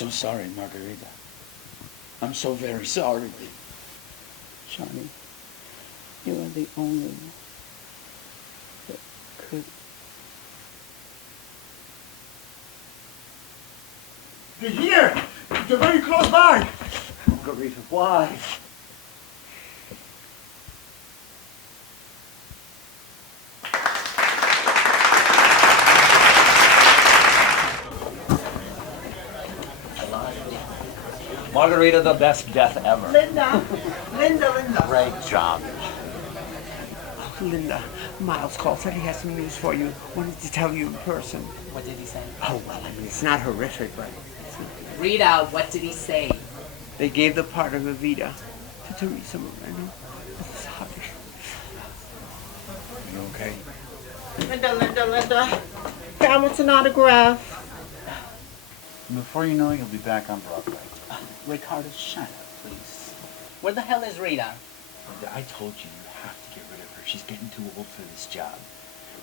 so sorry, Margarita. I'm so very sorry. Johnny, you are the only one that could. They're here! They're very close by! Margarita, why? Margarita, the best death ever. Linda! Great job. Linda, Miles called, said he has some news for you. Wanted to tell you in person. What did he say? Oh, well, I mean, it's not horrific, but Read out, what did he say? they gave the part of Evita to Teresa Moreno. Sorry. You okay? Linda. Dad wants an autograph. Before you know it, you'll be back on Broadway. Ricardo, shut up, please. Where the hell is Rita? I told you, you have to get rid of her. She's getting too old for this job.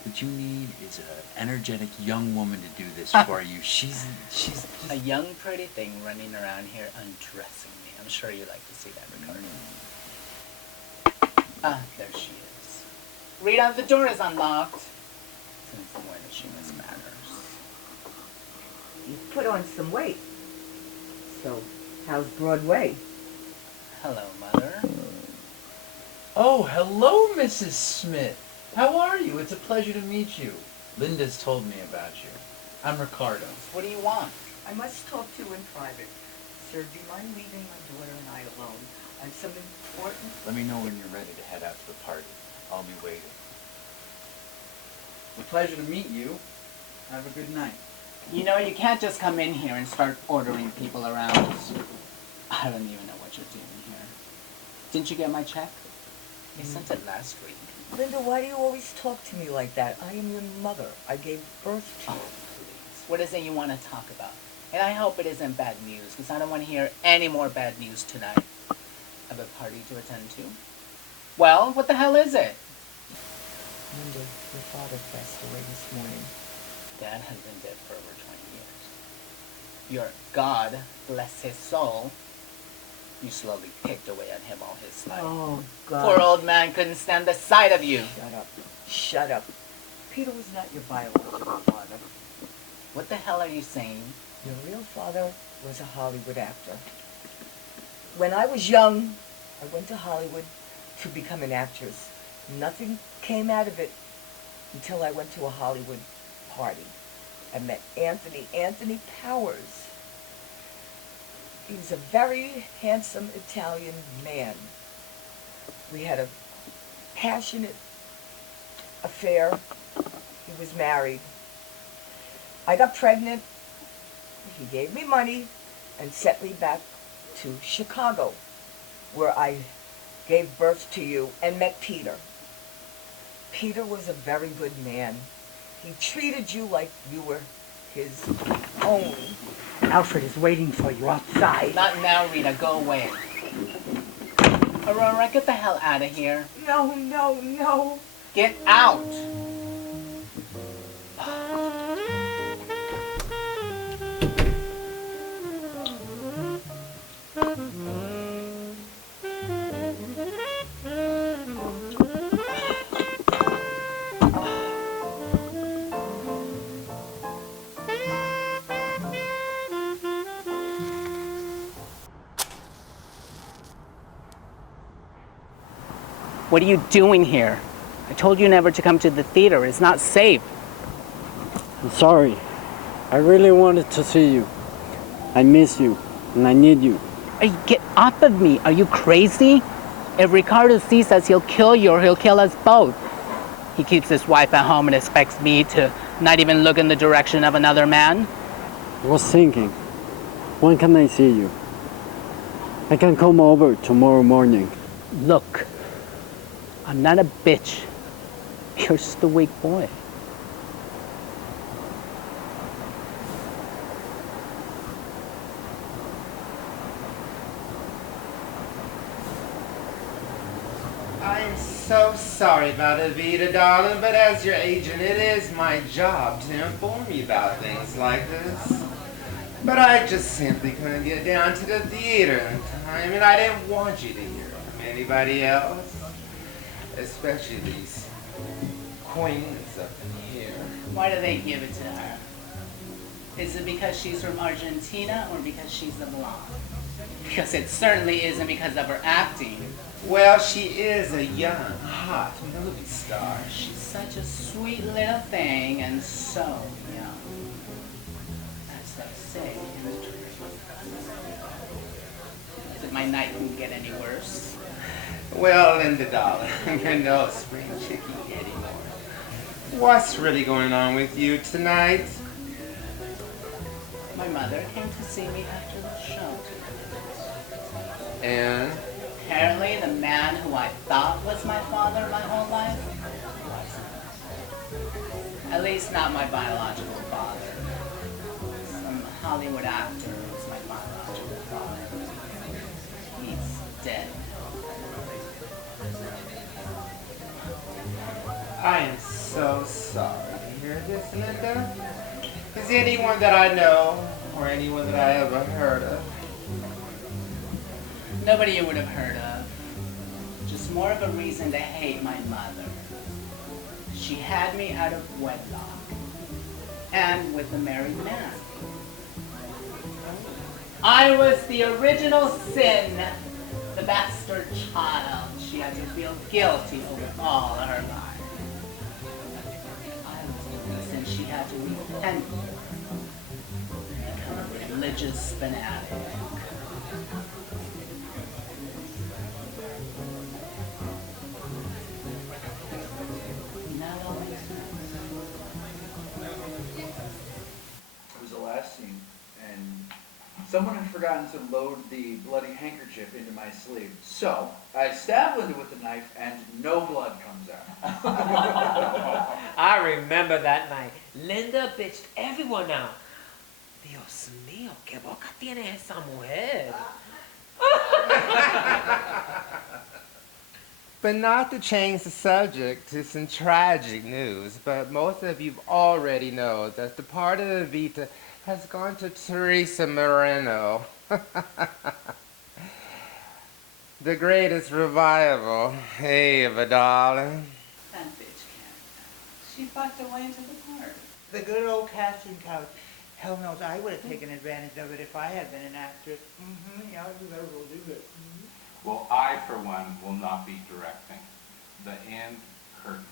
What you need is an energetic young woman to do this for you. She's A young, pretty thing running around here undressing me. I'm sure you like to see that, Ricardo. Ah, there she is. Rita, the door is unlocked. Since when does she miss manners? You put on some weight. So, how's Broadway? Hello, Mother. Oh, hello, Mrs. Smith. How are you? It's a pleasure to meet you. Linda's told me about you. I'm Ricardo. What do you want? I must talk to you in private. Sir, do you mind leaving my daughter and I alone? I have something important. Let me know when you're ready to head out to the party. I'll be waiting. It's a pleasure to meet you. Have a good night. You know, you can't just come in here and start ordering people around. I don't even know what you're doing here. Didn't you get my check? You sent it last week. Linda, why do you always talk to me like that? I am your mother. I gave birth to you. Oh, please. What is it you want to talk about? And I hope it isn't bad news, because I don't want to hear any more bad news tonight. I have a party to attend to. Well, what the hell is it? Linda, your father passed away this morning. Dad has been dead for over 20 years. Your God, bless his soul, you slowly picked away at him all his life. Oh, God. Poor old man couldn't stand the sight of you. Shut up. Shut up. Peter was not your biological father. What the hell are you saying? Your real father was a Hollywood actor. When I was young, I went to Hollywood to become an actress. Nothing came out of it until I went to a Hollywood party. I met Anthony Powers. He was a very handsome Italian man. We had a passionate affair. He was married. I got pregnant. He gave me money and sent me back to Chicago, where I gave birth to you and met Peter. Peter was a very good man. He treated you like you were his own. Alfred is waiting for you outside. Not now, Rita. Go away. Aurora, get the hell out of here. No. Get out! What are you doing here? I told you never to come to the theater. It's not safe. I'm sorry. I really wanted to see you. I miss you, and I need you. Get off of me. Are you crazy? If Ricardo sees us, he'll kill you or he'll kill us both. He keeps his wife at home and expects me to not even look in the direction of another man. I was thinking, when can I see you? I can come over tomorrow morning. Look, I'm not a bitch. You're just a weak boy. I'm so sorry about Evita, darling, but as your agent, it is my job to inform you about things like this. But I just simply couldn't get down to the theater in time, and I didn't want you to hear from anybody else. Especially these queens up in here. Why do they give it to her? Is it because she's from Argentina or because she's a blonde? Because it certainly isn't because of her acting. Well, she is a young, hot movie star. She's such a sweet little thing and so young. As they say. That my night couldn't get any worse. Well, Linda, darling, you're no spring chickie anymore. What's really going on with you tonight? My mother came to see me after the show. And? Apparently the man who I thought was my father my whole life wasn't. At least not my biological father. Some Hollywood actor was my biological father. He's dead. I am so sorry to hear this, Linda. Is anyone that I know, or anyone that I ever heard of? Nobody you would have heard of. Just more of a reason to hate my mother. She had me out of wedlock. And with a married man. I was the original sin. The bastard child she had to feel guilty over all her life. Since she had to repent, become a religious fanatic. Not always. It was the last scene, and someone had forgotten to load the bloody handkerchief into my sleeve. So I stab Linda with the knife, and no blood comes out. I remember that night. Linda bitched everyone out. Dios mío, qué boca tiene esa mujer. But not to change the subject to some tragic news, but most of you already know that the part of Evita has gone to Teresa Moreno. The greatest revival. Hey, Eva, darling. That bitch can't. She fucked her way into the part. The good old casting couch. Hell knows I would have taken advantage of it if I had been an actress. Yeah, you better go do it. Well, I, for one, will not be directing. The end curtains.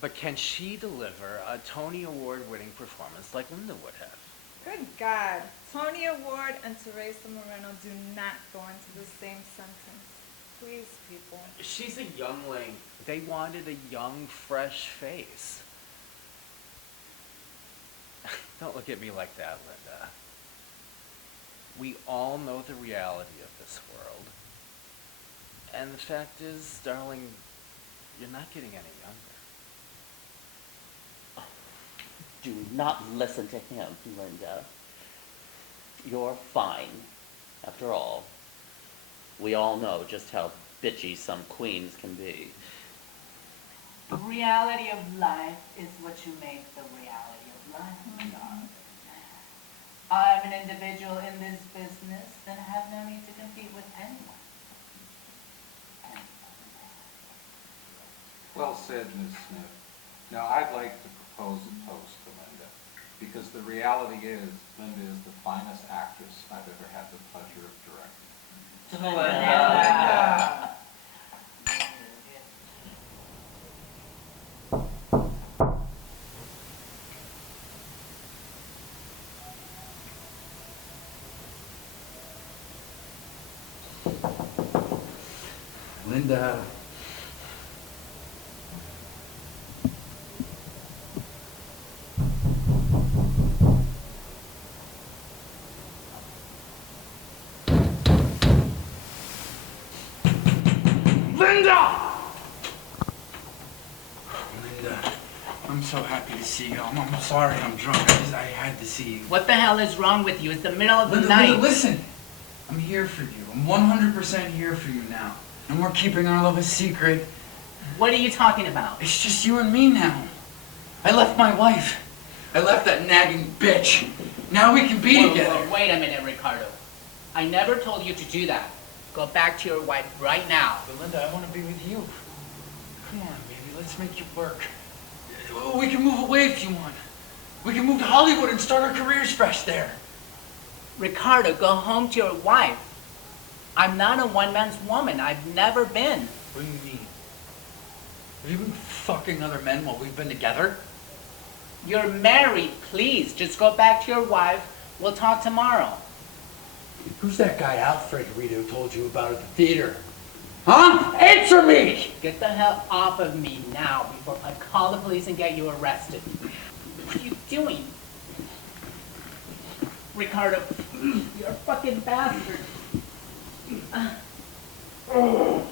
But can she deliver a Tony Award-winning performance like Linda would have? Good God. Tony Award and Teresa Moreno do not go into the same sentence. Please, people. She's a youngling. They wanted a young, fresh face. Don't look at me like that, Linda. We all know the reality of this world. And the fact is, darling, you're not getting any younger. Do not listen to him, Linda. You're fine. After all, we all know just how bitchy some queens can be. The reality of life is what you make the reality of life, darling. I'm an individual in this business and have no need to compete with anyone. Well said, Ms. Smith. Now, I'd like to propose a toast to Linda, because the reality is, Linda is the finest actress I've ever had the pleasure of directing. Linda. Linda. I'm so happy to see you. I'm sorry I'm drunk. I had to see you. What the hell is wrong with you? It's the middle of the Linda, night. Linda, listen. I'm here for you. I'm 100% here for you now. And we're keeping our love a secret. What are you talking about? It's just you and me now. I left my wife. I left that nagging bitch. Now we can be together. Whoa, wait a minute, Ricardo. I never told you to do that. Go back to your wife right now. Belinda, I want to be with you. Come on, baby, let's make it work. We can move away if you want. We can move to Hollywood and start our careers fresh there. Ricardo, go home to your wife. I'm not a one-man's woman. I've never been. What do you mean? Have you been fucking other men while we've been together? You're married, please. Just go back to your wife. We'll talk tomorrow. Who's that guy Alfred Rito told you about at the theater? Huh? Answer me! Get the hell off of me now before I call the police and get you arrested. What are you doing? Ricardo, you're a fucking bastard. No,